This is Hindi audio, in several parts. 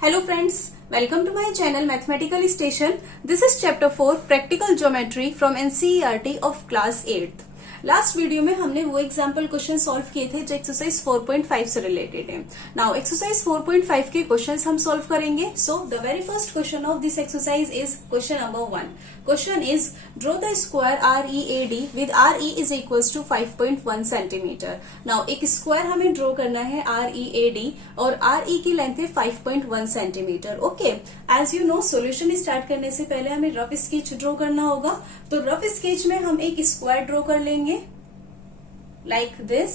Hello friends, welcome to my channel Mathematical Station. This is chapter 4 Practical Geometry from NCERT of class 8th. Last video में हमने वो एग्जाम्पल क्वेश्चन सॉल्व किए थे जो एक्सरसाइज 4.5 से रिलेटेड है. नाउ एक्सरसाइज 4.5 के क्वेश्चंस हम सॉल्व करेंगे. So the very first question of this exercise is question number 1. Question is draw the square READ with RE is equals to 5.1 centimetre. Now एक स्क्वायर हमें ड्रॉ करना है READ और RE की लेंथ है 5.1 centimetre. Okay, as you know solution start करने से पहले हमें रफ स्केच ड्रॉ करना होगा. तो रफ स्केच में हम एक स्क्वायर ड्रॉ कर लेंगे like this.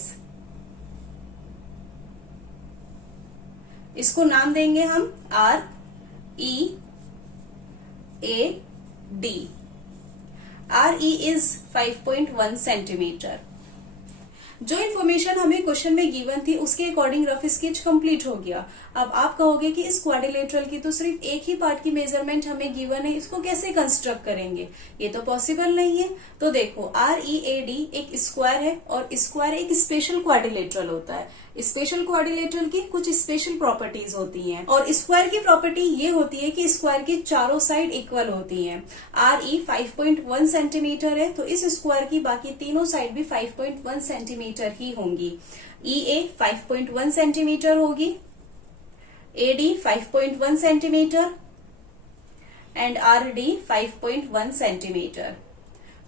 इसको नाम देंगे हम READ. RE is 5.1 centimetre. जो इन्फॉर्मेशन हमें क्वेश्चन में गिवन थी उसके अकॉर्डिंग रफ स्केच कंप्लीट हो गया. अब आप कहोगे कि इस क्वाड्रिलेटरल की तो सिर्फ एक ही पार्ट की मेजरमेंट हमें गिवन है, इसको कैसे कंस्ट्रक्ट करेंगे? ये तो पॉसिबल नहीं है. तो देखो READ एक स्क्वायर है और स्क्वायर एक स्पेशल क्वाड्रिलेटरल होता है. स्पेशल क्वाड्रिलेटरल की कुछ स्पेशल प्रॉपर्टीज होती हैं और स्क्वायर की प्रॉपर्टी ये होती है कि स्क्वायर की चारों साइड इक्वल होती हैं. RE 5.1 सेंटीमीटर है तो इस स्क्वायर की बाकी तीनों साइड भी 5.1 सेंटीमीटर ही होंगी. EA 5.1 सेंटीमीटर होगी, AD 5.1 centimetre and RD 5.1 centimetre.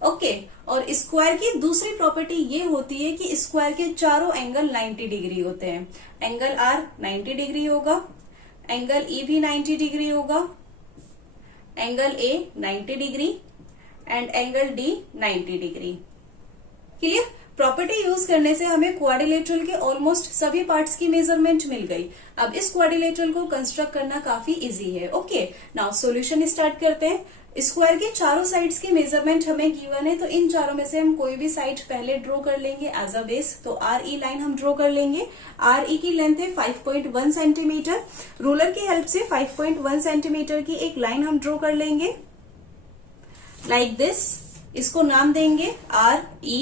Okay, और स्क्वायर की दूसरी प्रॉपर्टी ये होती है कि स्क्वायर के चारों एंगल 90 डिग्री होते हैं. एंगल R 90 डिग्री होगा, एंगल E भी 90 डिग्री होगा, angle A 90 degree and angle D 90 degree. Clear? Property use करने से हमें क्वाड्रिलेटरल के ऑलमोस्ट सभी पार्ट्स की मेजरमेंट मिल गई. अब इस क्वाड्रिलेटरल को कंस्ट्रक्ट करना काफी इजी है. ओके, नाउ सॉल्यूशन स्टार्ट करते हैं. स्क्वायर के चारों साइड्स की मेजरमेंट हमें गिवन है तो इन चारों में से हम कोई भी साइड पहले ड्रॉ कर लेंगे एज अ बेस. तो RE लाइन हम ड्रॉ कर लेंगे. RE की लेंथ है 5.1 सेंटीमीटर. रूलर की हेल्प से 5.1 सेंटीमीटर की एक लाइन हम ड्रॉ कर लेंगे लाइक दिस. इसको नाम देंगे RE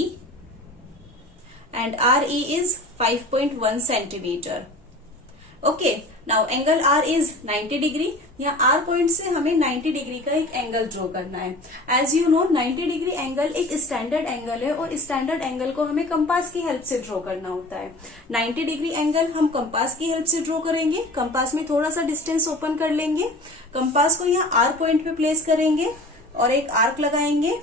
and RE is 5.1 centimetre. Okay, now angle R is 90 degree. यहाँ R पॉइंट से हमें 90 डिग्री का एक एंगल ड्रॉ करना है. As you know 90 degree angle एक स्टैंडर्ड एंगल है और स्टैंडर्ड एंगल को हमें कंपास की हेल्प से ड्रॉ करना होता है. 90 डिग्री एंगल हम कंपास की हेल्प से ड्रॉ करेंगे. कंपास में थोड़ा सा डिस्टेंस ओपन कर लेंगे. कंपास को यहाँ R पॉइंट पे प्लेस करेंगे और एक आर्क लगाएंगे.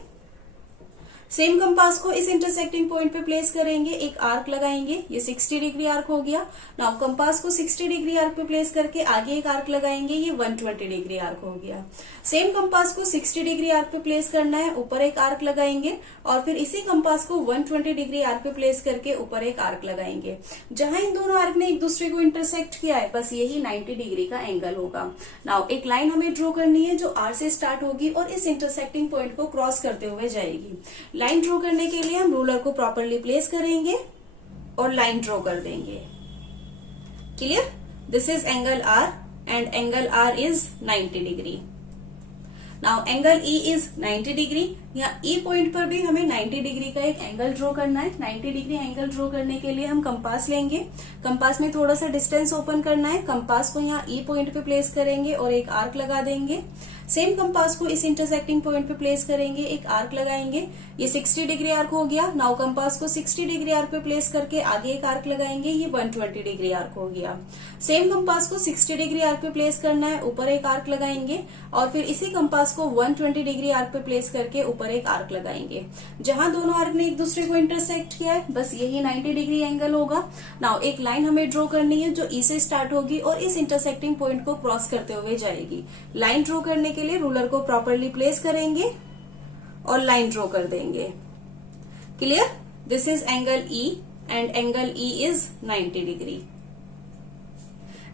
सेम कंपास को इस इंटरसेक्टिंग पॉइंट पे प्लेस करेंगे, एक आर्क लगाएंगे. ये 60 डिग्री आर्क हो गया. नाउ कंपास को 60 डिग्री आर्क पे प्लेस करके आगे एक आर्क लगाएंगे. ये 120 डिग्री आर्क हो गया. सेम कंपास को 60 डिग्री आर्क पे प्लेस करना है, ऊपर एक आर्क लगाएंगे और फिर इसी कंपास को 120 डिग्री आर्क पे प्लेस करके ऊपर एक आर्क लगाएंगे. जहां इन दोनों आर्क ने एक दूसरे को इंटरसेक्ट किया है बस यही 90 डिग्री का एंगल होगा. नाउ एक लाइन हमें ड्रॉ करनी है जो R से स्टार्ट होगी और इस इंटरसेक्टिंग पॉइंट को क्रॉस करते हुए जाएगी. लाइन ड्रॉ करने के लिए हम रूलर को प्रॉपरली प्लेस करेंगे और लाइन ड्रॉ कर देंगे. Clear? This is angle R and angle R is 90 degree. Now angle E is 90 degree. यहाँ E पॉइंट पर भी हमें 90 डिग्री का एक एंगल ड्रॉ करना है. 90 डिग्री एंगल ड्रॉ करने के लिए हम कंपास लेंगे. कंपास में थोड़ा सा डिस्टेंस ओपन करना है. कंपास को यहाँ E पॉइंट पे प्लेस करेंगे और एक आर्क लगा देंगे. सेम कंपास को इस इंटरसेक्टिंग पॉइंट पे प्लेस करेंगे, एक आर्क लगाएंगे. ये 60 डिग्री आर्क हो गया. नाउ कंपास को 60 डिग्री आर्क पे प्लेस करके आगे एक आर्क लगाएंगे. ये 120 डिग्री आर्क हो गया. सेम कंपास को 60 डिग्री आर्क पे प्लेस करना है, ऊपर एक आर्क लगाएंगे और फिर इसी कंपास को 120 डिग्री आर्क पे प्लेस करके ऊपर एक आर्क लगाएंगे. जहां दोनों आर्क ने एक दूसरे को इंटरसेक्ट किया है बस यही 90 डिग्री एंगल होगा. नाउ एक लाइन हमें ड्रॉ करनी है जो E से स्टार्ट होगी और इस इंटरसेक्टिंग पॉइंट को क्रॉस करते हुए जाएगी. लाइन ड्रॉ करने के लिए रूलर को प्रॉपरली प्लेस करेंगे और लाइन ड्रॉ कर देंगे. Clear? This is angle E and angle E is 90 degree.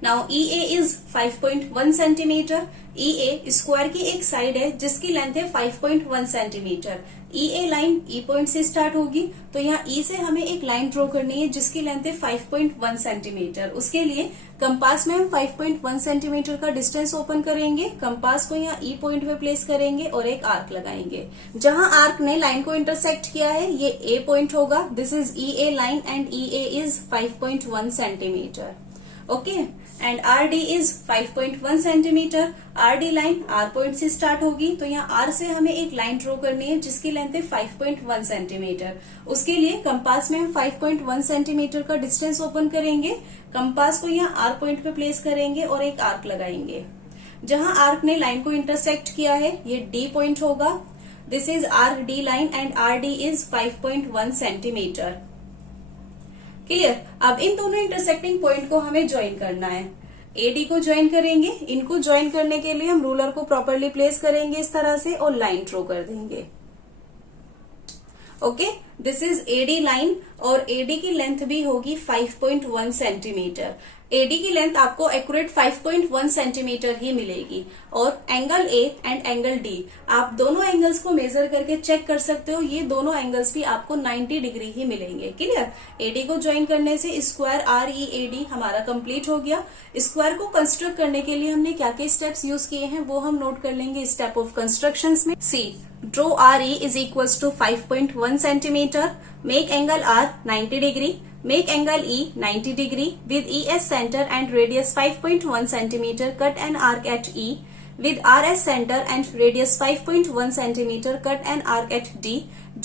Now EA is 5.1 centimetre. EA square की एक साइड है जिसकी लेंथ है 5.1 centimetre. EA line E point से स्टार्ट होगी तो यहाँ E से हमें एक लाइन ड्रॉ करनी है जिसकी लेंथ है 5.1 सेंटीमीटर. उसके लिए कंपास में हम 5.1 सेंटीमीटर का डिस्टेंस ओपन करेंगे. कंपास को यहाँ E पॉइंट पे प्लेस करेंगे और एक आर्क लगाएंगे. जहां आर्क ने लाइन को इंटरसेक्ट किया है ये A पॉइंट होगा. This is EA line and EA is 5.1 centimetre. Okay, and R D is 5.1 centimetre. R D line R point से स्टार्ट होगी, तो यहाँ आर से हमें एक लाइन ड्रॉ करनी है जिसकी लेंथ है 5.1 सेंटीमीटर। उसके लिए कंपास में हम 5.1 सेंटीमीटर का डिस्टेंस ओपन करेंगे, कंपास को यहाँ आर पॉइंट पे प्लेस करेंगे और एक आर्क लगाएंगे। जहां आर्क ने लाइन को इंटरसेक्ट किया है ये डी पॉइंट होगा। This is are D line and R D is 5.1 centimetre. Clear. अब इन दोनों इंटरसेक्टिंग पॉइंट को हमें ज्वाइन करना है। एडी को ज्वाइन करेंगे। इनको ज्वाइन करने के लिए हम रूलर को प्रॉपरली प्लेस करेंगे इस तरह से और लाइन ड्रॉ कर देंगे। Okay, this is AD line और एडी की लेंथ भी होगी 5.1 सेंटीमीटर। एडी की लेंथ आपको एक्यूरेट 5.1 सेंटीमीटर ही मिलेगी। और angle A and angle D, आप दोनों एंगल्स को मेजर करके चेक कर सकते हो। ये दोनों एंगल्स भी आपको 90 डिग्री ही मिलेंगे। क्लियर। एडी को ज्वाइन करने से square R E A D हमारा कंप्लीट हो गया। स्क्वायर को कंस्ट्रक्ट करने के लिए हमने क्या क्या स्टेप्स यूज किए हैं वो हम नोट कर लेंगे स्टेप ऑफ कंस्ट्रक्शन में। C, draw R E is equal to 5.1 centimetre, make angle R 90 degree, make angle E 90 degree with ES center and radius 5.1 centimeter. Cut an arc at E with RS center and radius 5.1 centimeter. Cut an arc at D.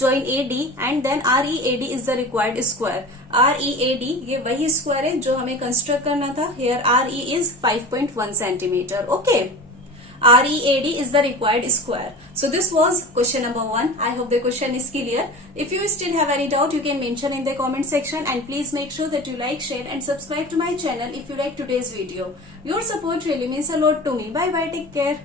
Join AD and then READ is the required square. READ ये वही square है जो हमें construct करना था। Here RE is 5.1 centimeter. Okay. READ is the required square. So this was question number 1. I hope the question is clear. If you still have any doubt, you can mention in the comment section, and please make sure that you like, share and subscribe to my channel if you like today's video. Your support really means a lot to me. Bye bye. Take care.